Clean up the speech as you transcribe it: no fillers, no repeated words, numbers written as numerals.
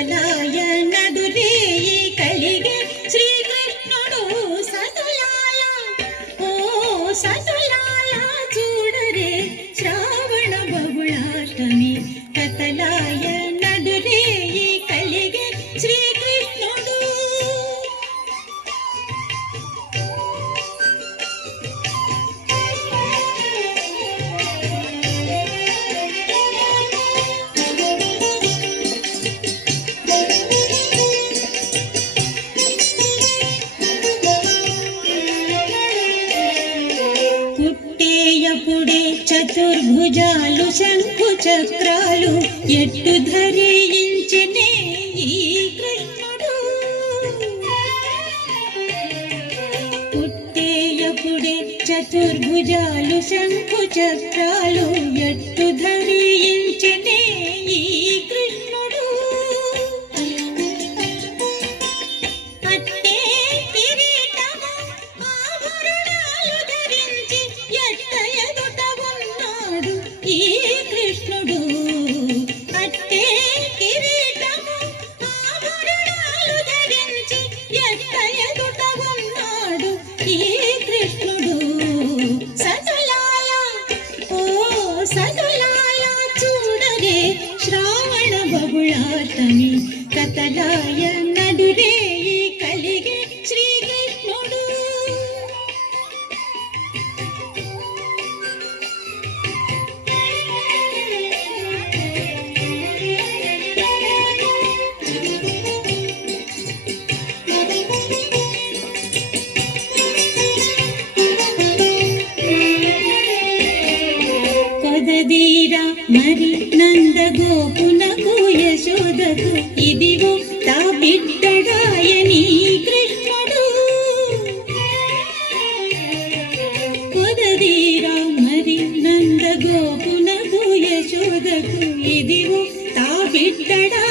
కతలాయ నడురేయి కలిగే శ్రీకృష్ణుడు సతులాయ ఓ సతులాయ చూడరే శ్రావణ బహుళాష్టమి కతలాయ నడురేయి కలిగే శ్రీకృష్ణుడు. పుట్టేయపుడే చతుర్భుజాలు శంఖు చక్రాలు ఎట్టు ధరించినే ఈ కృష్ణుడు. పుట్టేయపుడే చతుర్భుజాలు శంఖు చక్రాలు ఎట్టు ధరించినే ఈ కృష్ణుడు. అట్టే కిరీటము ఆభరణాలు ధరించి ఎట్ట ఎదుట ఉన్నాడు ఈ కృష్ణుడు. అట్టే కిరీటము ఆభరణాలు ధరించి ఎట్ట ఎదుట ఉన్నాడు ఈ కృష్ణుడు. సతులాయ ఓ సతులాయ చూడరే శ్రావణ బహుళాష్టమి కతలాయ నడురేయి కలిగే శ్రీకృష్ణుడు. కొదదీరా మరి నందగోపునకు యశోదకు ఇదిగో తా బిడ్డడాయని కృష్ణుడు. కొదదీరా మరి నందగోపునకు యశోదకు ఇదిగో తా బిడ్డడా